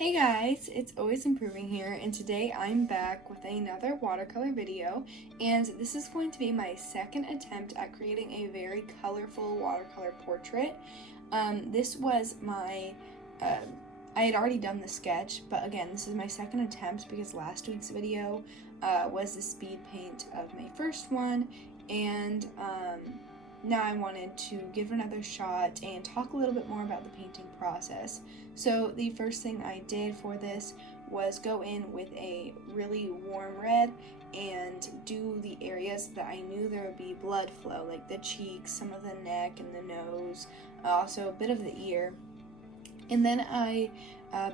Hey guys, it's Always Improving here, and today I'm back with another watercolor video, and this is going to be my second attempt at creating a very colorful watercolor portrait. This was my, I had already done the sketch, but again, this is my second attempt because last week's video was the speed paint of my first one, and now I wanted to give it another shot and talk a little bit more about the painting process. So the first thing I did for this was go in with a really warm red and do the areas that I knew there would be blood flow, like the cheeks, some of the neck and the nose, also a bit of the ear. And then I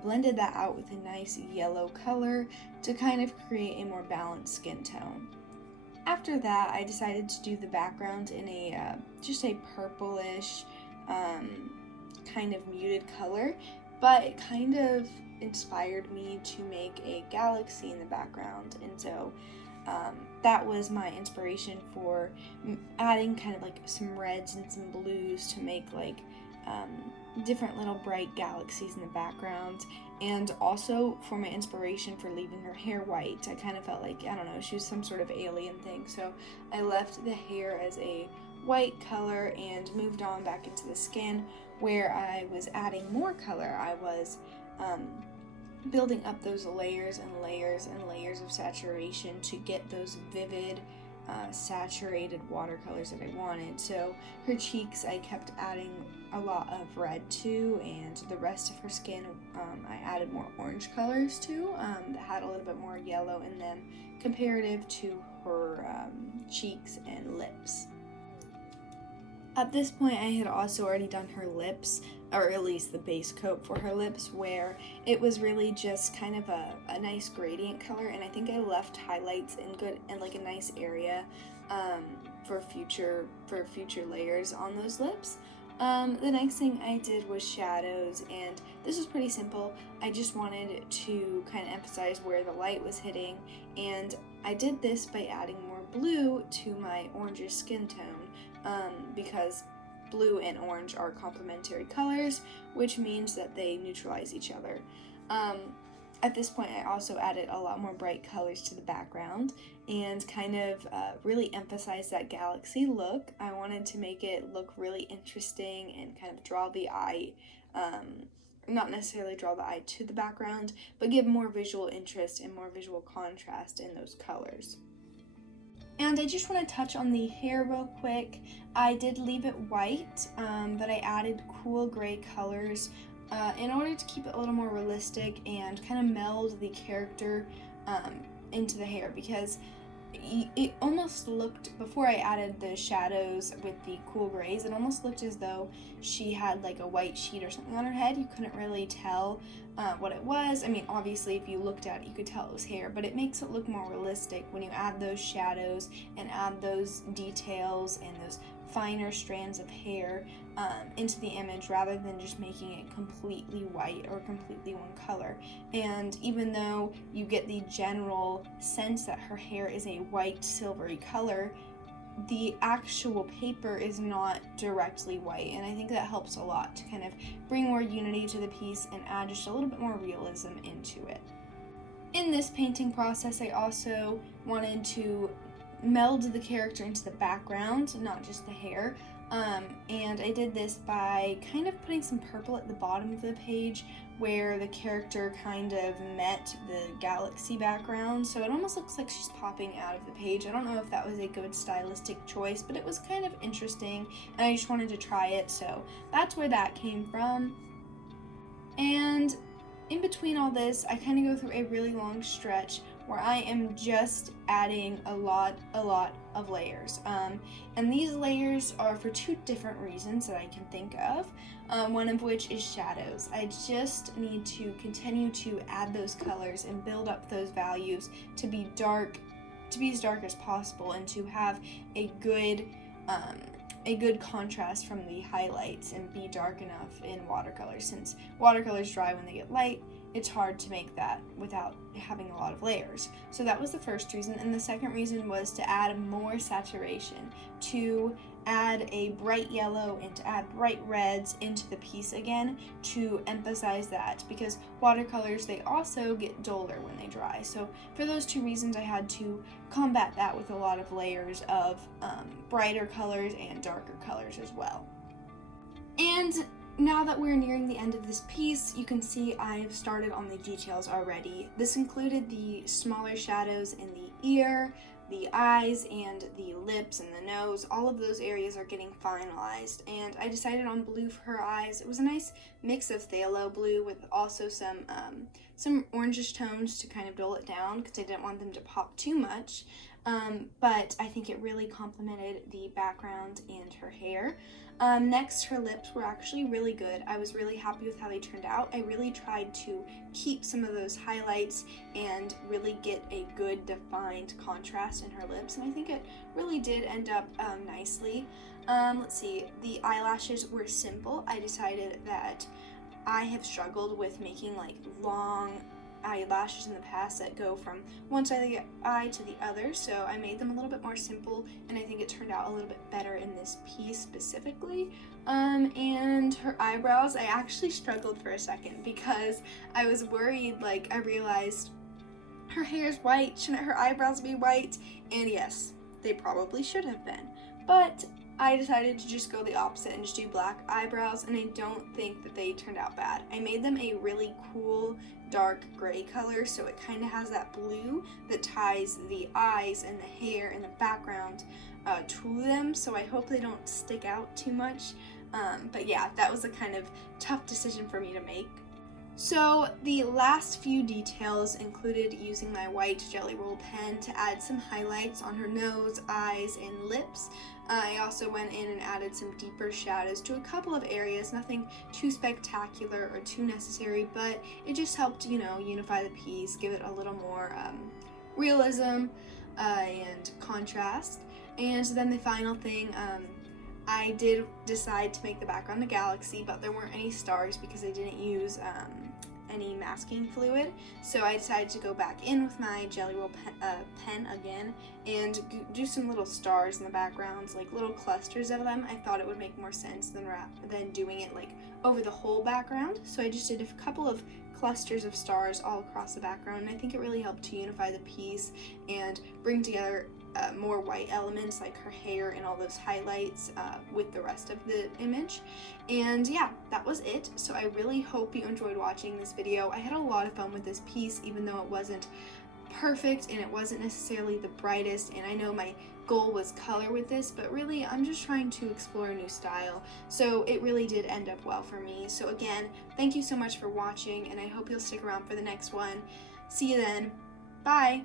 blended that out with a nice yellow color to kind of create a more balanced skin tone. After that, I decided to do the background in a just a purplish kind of muted color, but it kind of inspired me to make a galaxy in the background, and so that was my inspiration for adding kind of like some reds and some blues to make like different little bright galaxies in the background. And also for my inspiration for leaving her hair white. I kind of felt like, I don't know, she was some sort of alien thing, so I left the hair as a white color and moved on back into the skin where I was adding more color. I was building up those layers and layers and layers of saturation to get those vivid saturated watercolors that I wanted. So her cheeks I kept adding a lot of red to, and the rest of her skin I added more orange colors to that had a little bit more yellow in them comparative to her cheeks and lips. At this point, I had also already done her lips, or at least the base coat for her lips, where it was really just kind of a nice gradient color, and I think I left highlights in like a nice area for future layers on those lips. The next thing I did was shadows, and this was pretty simple. I just wanted to kind of emphasize where the light was hitting, and I did this by adding more blue to my orangish skin tone. Because blue and orange are complementary colors, which means that they neutralize each other. At this point, I also added a lot more bright colors to the background and kind of really emphasize that galaxy look. I wanted to make it look really interesting and kind of draw the eye, not necessarily draw the eye to the background, but give more visual interest and more visual contrast in those colors. And I just want to touch on the hair real quick. I did leave it white, but I added cool gray colors in order to keep it a little more realistic and kind of meld the character into the hair, because it almost looked, before I added the shadows with the cool grays, it almost looked as though she had like a white sheet or something on her head. You couldn't really tell what it was. I mean, obviously if you looked at it you could tell it was hair, but it makes it look more realistic when you add those shadows and add those details and those finer strands of hair into the image, rather than just making it completely white or completely one color. And even though you get the general sense that her hair is a white silvery color, the actual paper is not directly white, and I think that helps a lot to kind of bring more unity to the piece and add just a little bit more realism into it. In this painting process, I also wanted to meld the character into the background, not just the hair. And I did this by kind of putting some purple at the bottom of the page where the character kind of met the galaxy background, so it almost looks like she's popping out of the page. I don't know if that was a good stylistic choice, but it was kind of interesting and I just wanted to try it, so that's where that came from. And in between all this, I kind of go through a really long stretch where I am just adding a lot of layers. And these layers are for two different reasons that I can think of, one of which is shadows. I just need to continue to add those colors and build up those values to be as dark as possible, and to have a good contrast from the highlights and be dark enough in watercolors. Since watercolors dry when they get light, it's hard to make that without having a lot of layers. So that was the first reason, and the second reason was to add more saturation to add a bright yellow and to add bright reds into the piece again to emphasize that, because watercolors, they also get duller when they dry. So for those two reasons, I had to combat that with a lot of layers of brighter colors and darker colors as well. And now that we're nearing the end of this piece, you can see I've started on the details already. This included the smaller shadows in the ear, the eyes, and the lips and the nose. All of those areas are getting finalized, and I decided on blue for her eyes. It was a nice mix of phthalo blue with also some orangish tones to kind of dull it down because I didn't want them to pop too much. But I think it really complemented the background and her hair. Next, her lips were actually really good. I was really happy with how they turned out. I really tried to keep some of those highlights and really get a good defined contrast in her lips, and I think it really did end up nicely. Let's see, the eyelashes were simple. I decided that I have struggled with making like long eyelashes in the past that go from one side of the eye to the other, so I made them a little bit more simple, and I think it turned out a little bit better in this piece specifically. And her eyebrows, I actually struggled for a second because I was worried, like I realized her hair is white, shouldn't her eyebrows be white? And yes, they probably should have been, but I decided to just go the opposite and just do black eyebrows, and I don't think that they turned out bad. I made them a really cool dark gray color, so it kind of has that blue that ties the eyes and the hair and the background to them, so I hope they don't stick out too much. But yeah, that was a kind of tough decision for me to make. So the last few details included using my white Jelly Roll pen to add some highlights on her nose, eyes, and lips. I also went in and added some deeper shadows to a couple of areas, nothing too spectacular or too necessary, but it just helped, unify the piece, give it a little more realism and contrast. And then the final thing, I did decide to make the background a galaxy, but there weren't any stars because I didn't use any masking fluid, so I decided to go back in with my Jelly Roll pen again and do some little stars in the backgrounds, like little clusters of them. I thought it would make more sense than doing it like over the whole background, so I just did a couple of clusters of stars all across the background, and I think it really helped to unify the piece and bring together more white elements like her hair and all those highlights with the rest of the image. And yeah, that was it. So I really hope you enjoyed watching this video. I had a lot of fun with this piece, even though it wasn't perfect and it wasn't necessarily the brightest, and I know my goal was color with this, but really I'm just trying to explore a new style, so it really did end up well for me. So again, thank you so much for watching, and I hope you'll stick around for the next one. See you then. Bye!